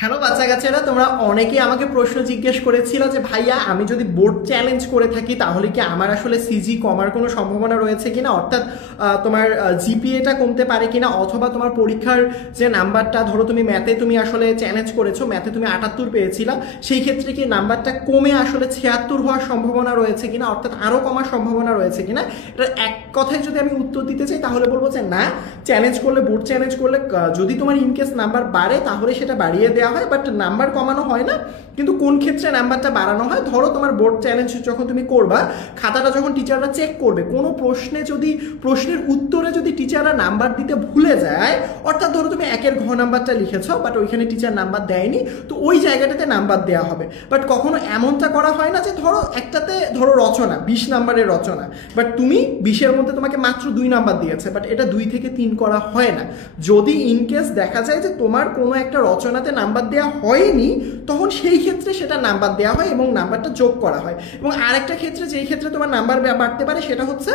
Hello বাচ্চা কাচ্চারা, তোমরা অনেকেই আমাকে প্রশ্ন জিজ্ঞেস করেছিল যে ভাইয়া আমি যদি বোর্ড চ্যালেঞ্জ করে থাকি তাহলে কি আমার আসলে সিজি কমার কোনো সম্ভাবনা রয়েছে কিনা, অর্থাৎ তোমার জিপিএটা কমতে পারে কিনা, অথবা তোমার পরীক্ষার যে নাম্বারটা, ধরো তুমি ম্যাথে তুমি আসলে চ্যালেঞ্জ করেছো, ম্যাথে তুমি 78 পেয়েছিলা, সেই ক্ষেত্রে কি নাম্বারটা কমে আসলে 76 হওয়ার সম্ভাবনা রয়েছে কিনা, অর্থাৎ আরও কমার সম্ভাবনা রয়েছে কিনা। এটা এক কথায় যদি আমি উত্তর দিতে চাই তাহলে বলবো যে না, চ্যালেঞ্জ করলে, বোর্ড চ্যালেঞ্জ করলে যদি তোমার ইনকেস নাম্বার বাড়ে তাহলে সেটা বাড়িয়ে দেওয়া হয়, বাট নাম্বার কমানো হয় না। কিন্তু কোন ক্ষেত্রে নাম্বারটা বাড়ানো হয়, ধরো তোমার বোর্ড চ্যালেঞ্জ যখন তুমি করবা, খাতাটা যখন টিচাররা চেক করবে, কোনো প্রশ্নে যদি প্রশ্নের উত্তরে যদি টিচাররা নাম্বার দিতে ভুলে যায়, অর্থাৎ ধরো তুমি 1-এর ঘ নাম্বারটা লিখেছ বাট ওইখানে টিচার নাম্বার দেয়নি, তো ওই জায়গাটাতে নাম্বার দেওয়া হবে। বাট কখনো এমনটা করা হয় না যে ধরো একটাতে ধরো রচনা 20 নাম্বারের রচনা, বাট তুমি 20-এর মধ্যে তোমাকে মাত্র 2 নাম্বার দিয়েছে, বাট এটা 2 থেকে 3 করা হয় না। যদি ইনকেস দেখা যায় যে তোমার কোনো একটা রচনাতে নাম্বার দেওয়া হয়নি, তখন সেই ক্ষেত্রে সেটা নাম্বার দেওয়া হয় এবং নাম্বারটা যোগ করা হয়। এবং আরেকটা ক্ষেত্রে, যেই ক্ষেত্রে তোমার নাম্বার বাড়তে পারে, সেটা হচ্ছে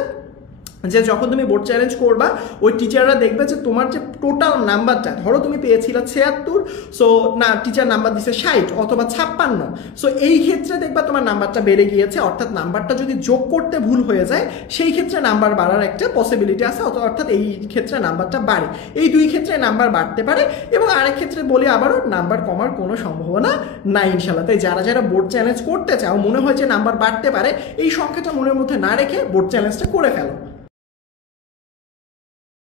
যে যখন তুমি বোর্ড চ্যালেঞ্জ করবা, ওই টিচাররা দেখবে যে তোমার যে টোটাল নাম্বারটা, ধরো তুমি পেয়েছিলে 76, সো না টিচার নাম্বার দিচ্ছে 60 অথবা 56, সো এই ক্ষেত্রে দেখবা তোমার নাম্বারটা বেড়ে গিয়েছে, অর্থাৎ নাম্বারটা যদি যোগ করতে ভুল হয়ে যায় সেই ক্ষেত্রে নাম্বার বাড়ার একটা পসিবিলিটি আছে, অর্থাৎ এই ক্ষেত্রে নাম্বারটা বাড়ে। এই দুই ক্ষেত্রে নাম্বার বাড়তে পারে। এবং আরেক ক্ষেত্রে বলি আবারও, নাম্বার কমার কোনো সম্ভাবনা নাই ইনশাল্লাহ। তাই যারা যারা বোর্ড চ্যালেঞ্জ করতে চাও, মনে হয় যে নাম্বার বাড়তে পারে, এই সংখ্যাটা মনের মধ্যে না রেখে বোর্ড চ্যালেঞ্জটা করে ফেলো।